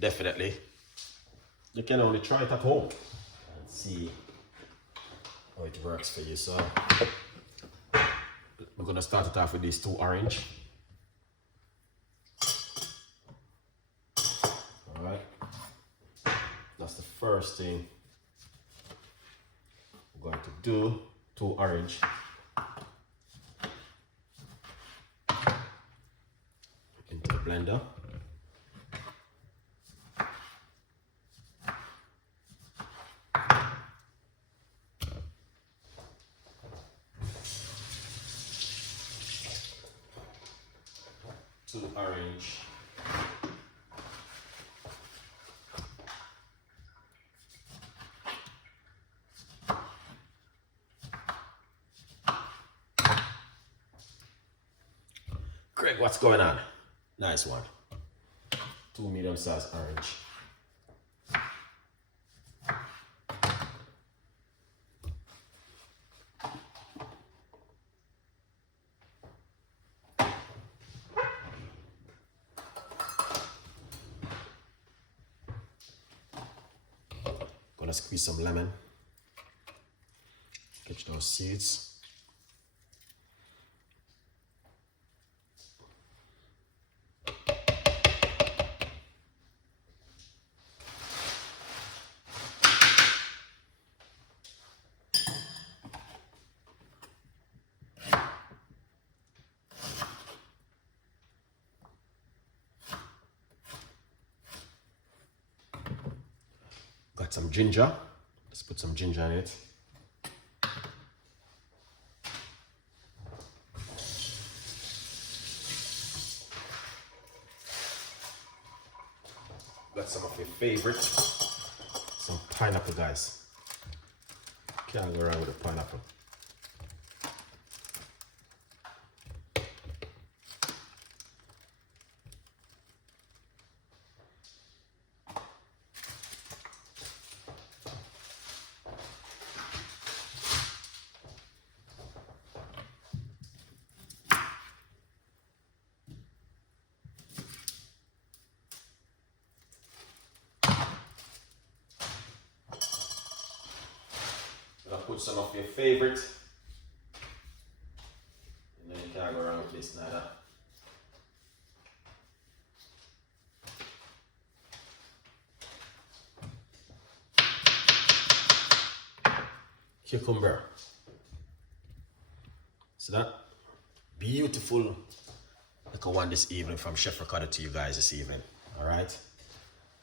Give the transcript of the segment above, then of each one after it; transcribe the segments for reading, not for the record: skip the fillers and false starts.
definitely. You can only try it at home and see how it works for you. So we're gonna start it off with these 2 orange. All right, that's the first thing we're going to do. 2 orange. Into the blender. Two orange. Greg, what's going on? Nice one. 2 medium-sized orange. Gonna squeeze some lemon. Catch those seeds. Got some ginger. Let's put some ginger in it. Got some of your favorite. Some pineapple, guys. Can't go wrong with a pineapple. Put some of your favorite, and then you can't go around with this neither. Cucumber. So that beautiful little one this evening from Chef Ricardo to you guys this evening. All right.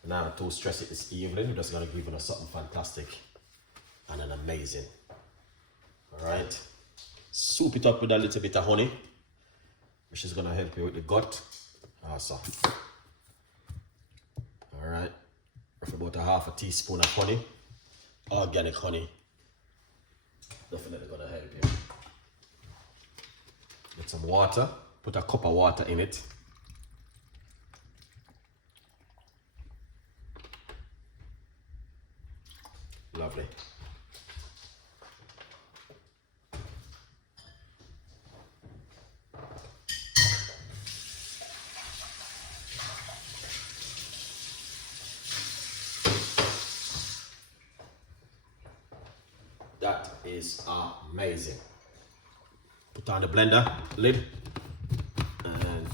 We're not too stress it this evening. We're just gonna give you something fantastic and an amazing. All right, soup it up with a little bit of honey, which is gonna help you with the gut. Awesome. All right, roughly about a half a teaspoon of honey, organic honey. Definitely gonna help you. Get some water. Put a cup of water in it. Lovely. That is amazing. Put on the blender lid and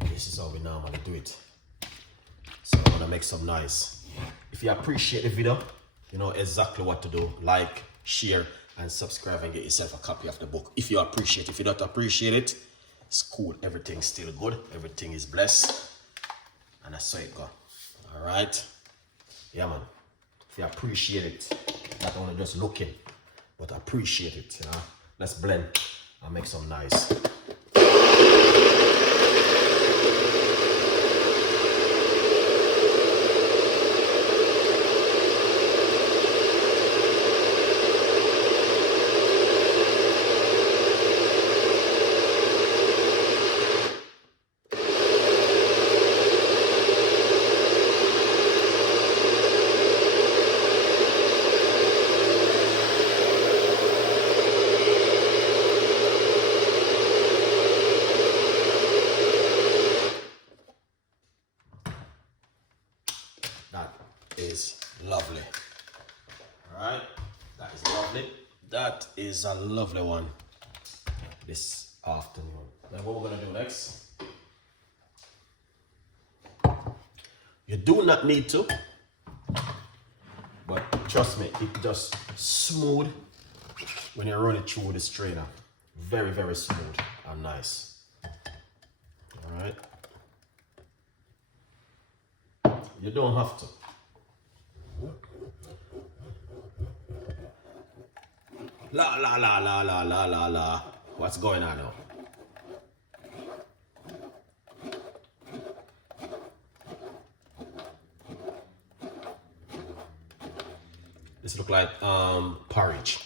this is how we normally do it. So I'm gonna make some noise. If you appreciate the video, you know exactly what to do. Like, share, and subscribe and get yourself a copy of the book. If you appreciate it. If you don't appreciate it, it's cool. Everything's still good. Everything is blessed. And that's how it go. Alright? Yeah, man. If you appreciate it, not only just looking, but appreciate it, you know. Let's blend and make some noise. Lovely. All right, that is lovely. That is a lovely one this afternoon. Now what we're gonna do next, you do not need to, but trust me, it just smooth when you run it through the strainer. Very, very smooth and nice. All right. You don't have to. La la la la la la la la. What's going on now? This look like porridge.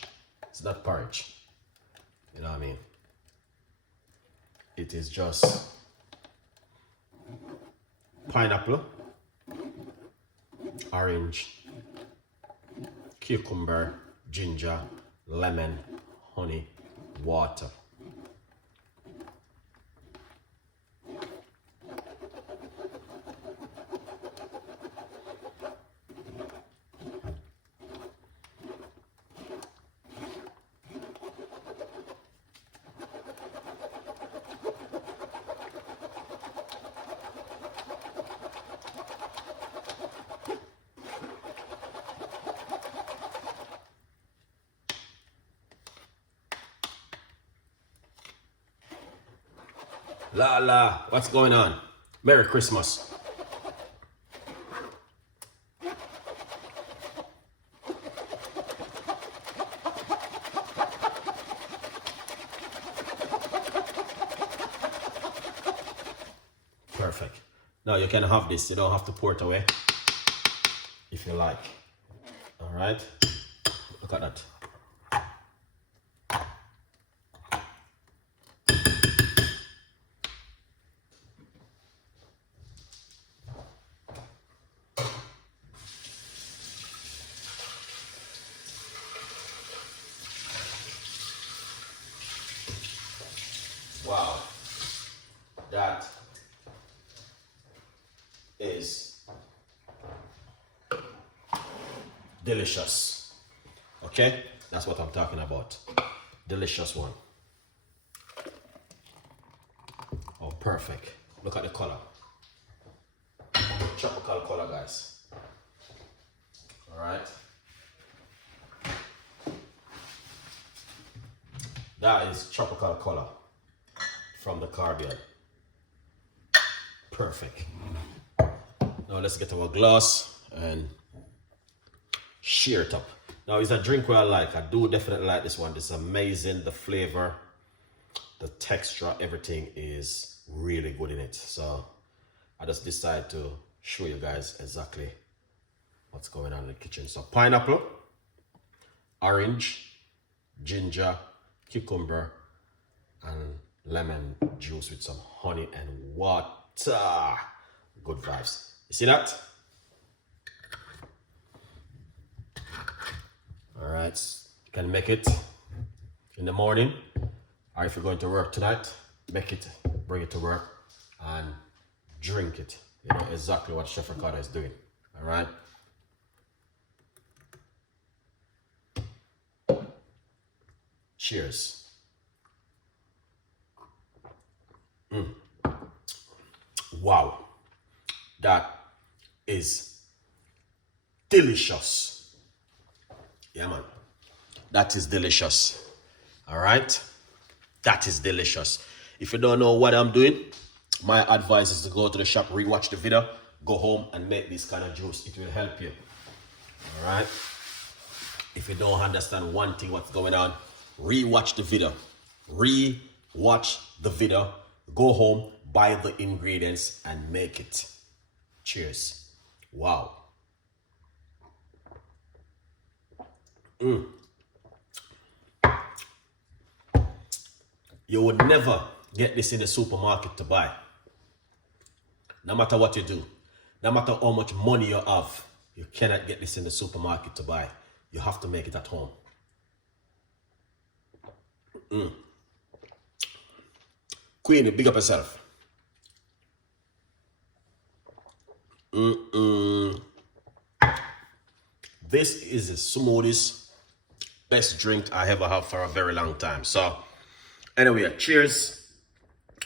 It's not porridge. You know what I mean? It is just pineapple, orange, cucumber, ginger, lemon, honey, water. La la, what's going on? Merry Christmas. Perfect. Now you can have this. You don't have to pour it away if you like. All right. Look at that. Wow, that is delicious. Okay, that's what I'm talking about. Delicious one. Oh, perfect. Look at the color. Tropical color, guys. All right. That is tropical color from the Caribbean. Perfect. Now let's get our glass and share it up. Now it's a drink where I like. I do definitely like this one. This is amazing. The flavor, the texture, everything is really good in it. So I just decided to show you guys exactly what's going on in the kitchen. So pineapple, orange, ginger, cucumber, and lemon juice with some honey and water. Good vibes. You see that? All right, you can make it in the morning, or if you're going to work tonight, make it, bring it to work and drink it. You know exactly what Chef Ricardo is doing. All right. Cheers. Wow, that is delicious. Yeah, man, that is delicious. All right, that is delicious. If you don't know what I'm doing, my advice is to go to the shop, rewatch the video, go home and make this kind of juice. It will help you. All right. If you don't understand one thing what's going on, rewatch the video. Rewatch the video. Go home, buy the ingredients and make it. Cheers. Wow. You would never get this in the supermarket to buy. No matter what you do, no matter how much money you have, you cannot get this in the supermarket to buy. You have to make it at home. Queenie, big up yourself. this is the smoothest, best drink I ever have for a very long time. So anyway, cheers.